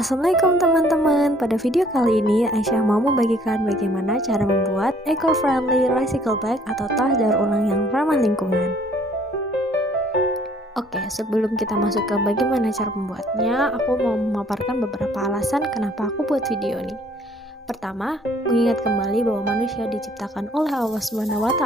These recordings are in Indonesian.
Assalamualaikum teman-teman. Pada video kali ini Aisyah mau membagikan bagaimana cara membuat eco-friendly recycle bag atau tas daur ulang yang ramah lingkungan. Oke, sebelum kita masuk ke bagaimana cara membuatnya, aku mau memaparkan beberapa alasan kenapa aku buat video ini. Pertama, mengingat kembali bahwa manusia diciptakan oleh Allah SWT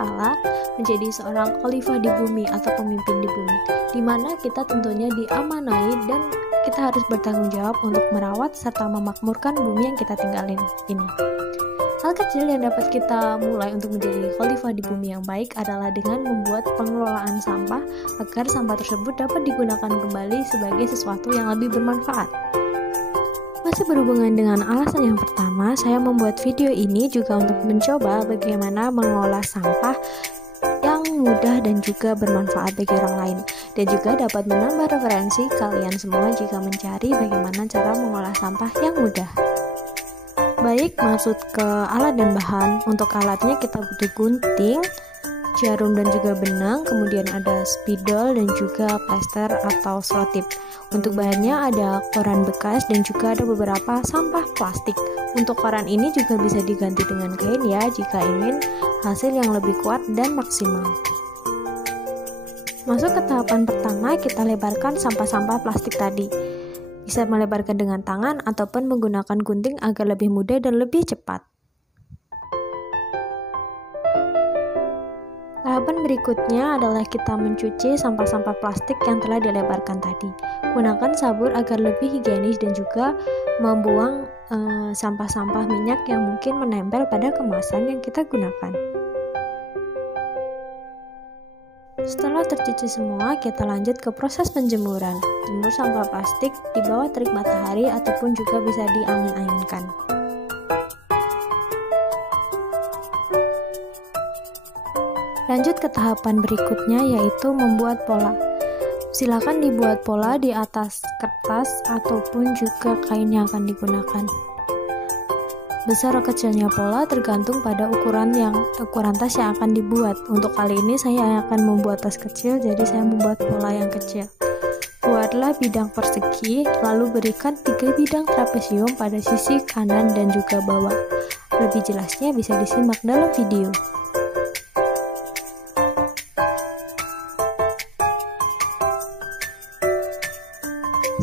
menjadi seorang khalifah di bumi atau pemimpin di bumi, di mana kita tentunya diamanai dan kita harus bertanggung jawab untuk merawat serta memakmurkan bumi yang kita tinggalin ini. Hal kecil yang dapat kita mulai untuk menjadi khalifah di bumi yang baik adalah dengan membuat pengelolaan sampah agar sampah tersebut dapat digunakan kembali sebagai sesuatu yang lebih bermanfaat. Masih berhubungan dengan alasan yang pertama, saya membuat video ini juga untuk mencoba bagaimana mengolah sampah yang mudah dan juga bermanfaat bagi orang lain, dan juga dapat menambah referensi kalian semua jika mencari bagaimana cara mengolah sampah yang mudah. Baik, masuk ke alat dan bahan. Untuk alatnya kita butuh gunting, jarum dan juga benang, kemudian ada spidol dan juga plester atau selotip. Untuk bahannya ada koran bekas dan juga ada beberapa sampah plastik. Untuk koran ini juga bisa diganti dengan kain ya jika ingin hasil yang lebih kuat dan maksimal. Masuk ke tahapan pertama, kita lebarkan sampah-sampah plastik tadi. Bisa melebarkan dengan tangan ataupun menggunakan gunting agar lebih mudah dan lebih cepat. Tahapan berikutnya adalah kita mencuci sampah-sampah plastik yang telah dilebarkan tadi. Gunakan sabun agar lebih higienis dan juga membuang sampah-sampah minyak yang mungkin menempel pada kemasan yang kita gunakan. Setelah tercuci semua, kita lanjut ke proses penjemuran. Jemur sampah plastik di bawah terik matahari ataupun juga bisa diangin-anginkan. Lanjut ke tahapan berikutnya, yaitu membuat pola. Silakan dibuat pola di atas kertas ataupun juga kain yang akan digunakan. Besar atau kecilnya pola tergantung pada ukuran tas yang akan dibuat. Untuk kali ini saya akan membuat tas kecil, jadi saya membuat pola yang kecil. Buatlah bidang persegi, lalu berikan 3 bidang trapesium pada sisi kanan dan juga bawah. Lebih jelasnya bisa disimak dalam video.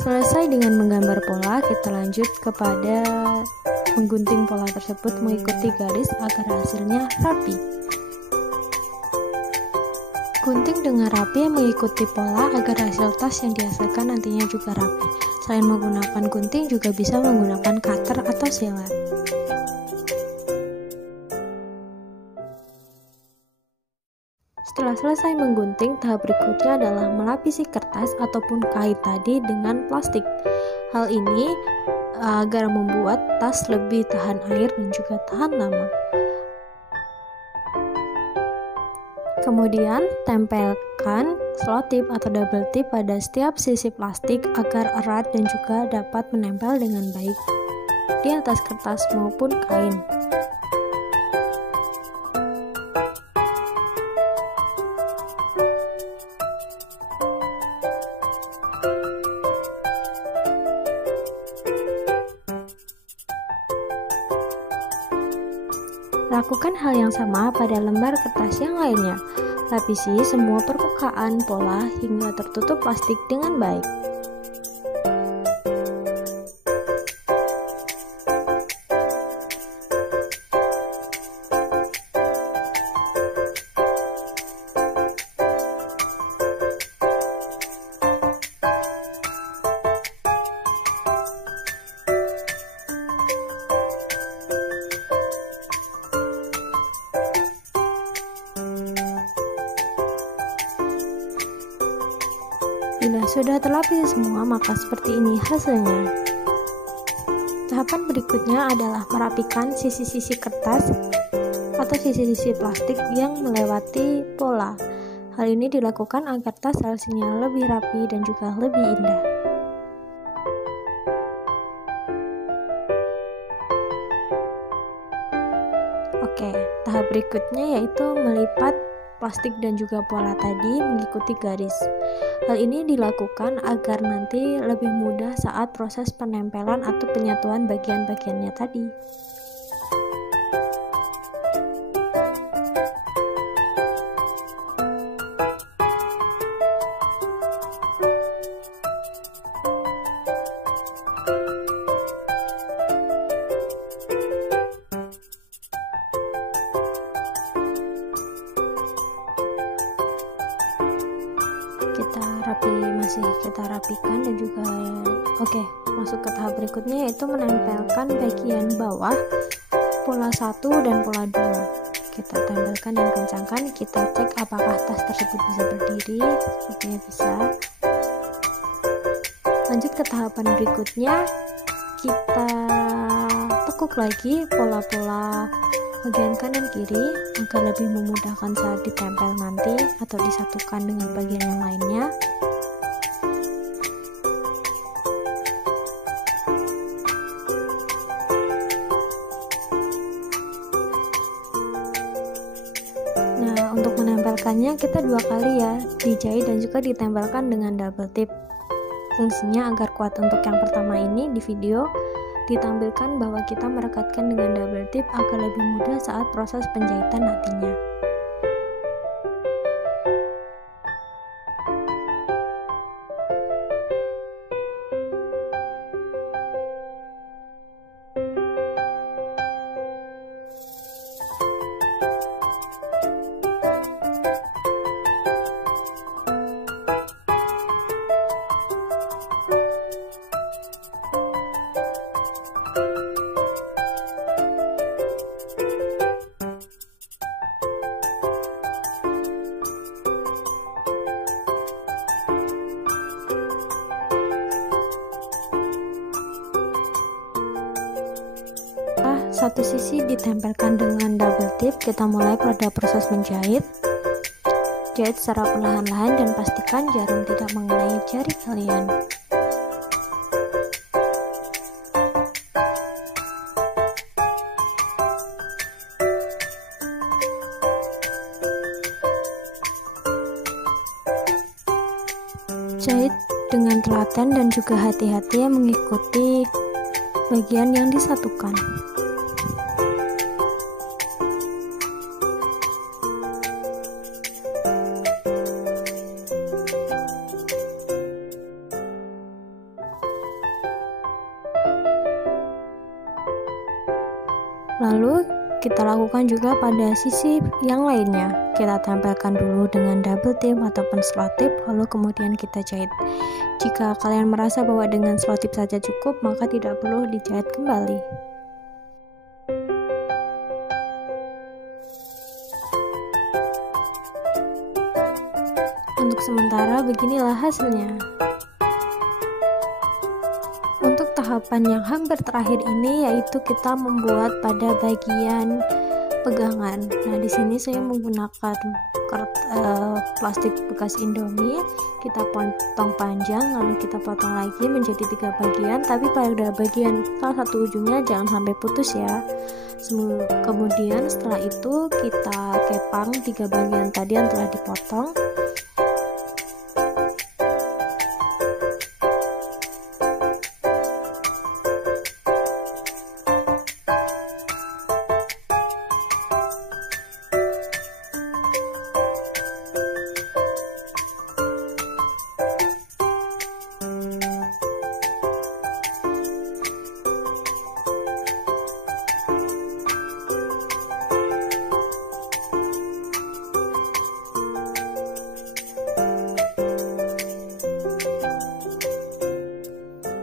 Selesai dengan menggambar pola, kita lanjut kepada menggunting pola tersebut mengikuti garis agar hasilnya rapi. Gunting dengan rapi mengikuti pola agar hasil tas yang dihasilkan nantinya juga rapi. Selain menggunakan gunting, juga bisa menggunakan cutter atau sealer. Setelah selesai menggunting, tahap berikutnya adalah melapisi kertas ataupun kain tadi dengan plastik. Hal ini agar membuat tas lebih tahan air dan juga tahan lama. Kemudian, tempelkan selotip atau double tip pada setiap sisi plastik agar erat dan juga dapat menempel dengan baik di atas kertas maupun kain. Lakukan hal yang sama pada lembar kertas yang lainnya. Lapisi semua permukaan pola hingga tertutup plastik dengan baik. Bila sudah terlapis semua, maka seperti ini hasilnya. Tahapan berikutnya adalah merapikan sisi-sisi kertas atau sisi-sisi plastik yang melewati pola. Hal ini dilakukan agar tas hasilnya lebih rapi dan juga lebih indah. Oke, tahap berikutnya yaitu melipat plastik dan juga pola tadi mengikuti garis. Hal ini dilakukan agar nanti lebih mudah saat proses penempelan atau penyatuan bagian-bagiannya tadi. Masih kita rapikan dan juga masuk ke tahap berikutnya, yaitu menempelkan bagian bawah pola 1 dan pola 2. Kita tempelkan dan kencangkan, kita cek apakah tas tersebut bisa berdiri. Sepertinya bisa. Lanjut ke tahapan berikutnya, kita tekuk lagi pola-pola bagian kanan kiri agar lebih memudahkan saat ditempel nanti atau disatukan dengan bagian yang lainnya. Nah, untuk menempelkannya kita 2 kali ya, dijahit dan juga ditempelkan dengan double tip. Fungsinya agar kuat. Untuk yang pertama ini di video ditampilkan bahwa kita merekatkan dengan double tip agar lebih mudah saat proses penjahitan nantinya. Satu sisi ditempelkan dengan double tip. Kita mulai pada proses menjahit. Jahit secara perlahan-lahan dan pastikan jarum tidak mengenai jari kalian. Jahit dengan telaten dan juga hati-hati mengikuti bagian yang disatukan. Lalu kita lakukan juga pada sisi yang lainnya. Kita tempelkan dulu dengan double tip ataupun slot tip, lalu kemudian kita jahit. Jika kalian merasa bahwa dengan slot tip saja cukup, maka tidak perlu dijahit kembali. Untuk sementara beginilah hasilnya. Untuk tahapan yang hampir terakhir ini yaitu kita membuat pada bagian pegangan. Nah, di sini saya menggunakan plastik bekas Indomie. Kita potong panjang, lalu kita potong lagi menjadi 3 bagian, tapi pada bagian salah satu ujungnya jangan sampai putus ya. Kemudian setelah itu kita kepang 3 bagian tadi yang telah dipotong.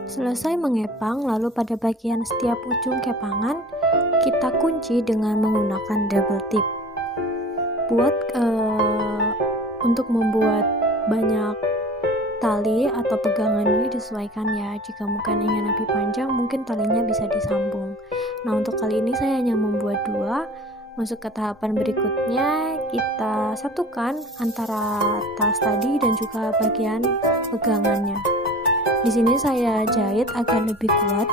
Selesai mengepang, lalu pada bagian setiap ujung kepangan kita kunci dengan menggunakan double tip. Untuk membuat banyak tali atau pegangan ini disesuaikan ya. Jika mungkin ingin lebih panjang, mungkin talinya bisa disambung. Nah, untuk kali ini saya hanya membuat 2. Masuk ke tahapan berikutnya, kita satukan antara tas tadi dan juga bagian pegangannya. Di sini saya jahit agar lebih kuat.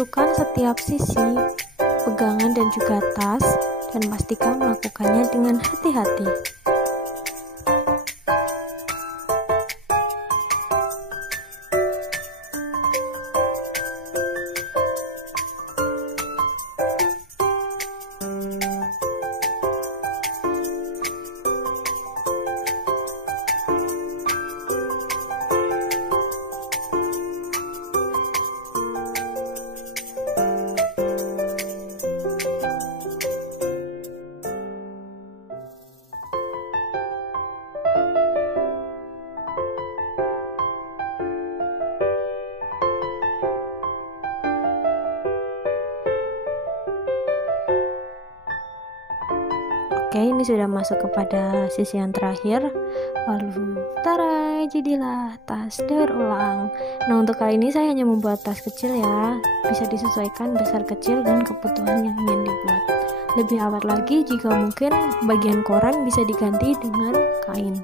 Tentukan setiap sisi, pegangan dan juga tas, dan pastikan melakukannya dengan hati-hati. Oke, ini sudah masuk kepada sisi yang terakhir. Lalu, tara, jadilah tas daur ulang. Nah, untuk kali ini saya hanya membuat tas kecil ya. Bisa disesuaikan besar kecil dan kebutuhan yang ingin dibuat. Lebih awet lagi jika mungkin bagian koran bisa diganti dengan kain.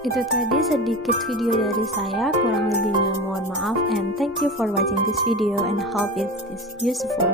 Itu tadi sedikit video dari saya, kurang lebihnya mohon maaf, and thank you for watching this video and hope it is useful.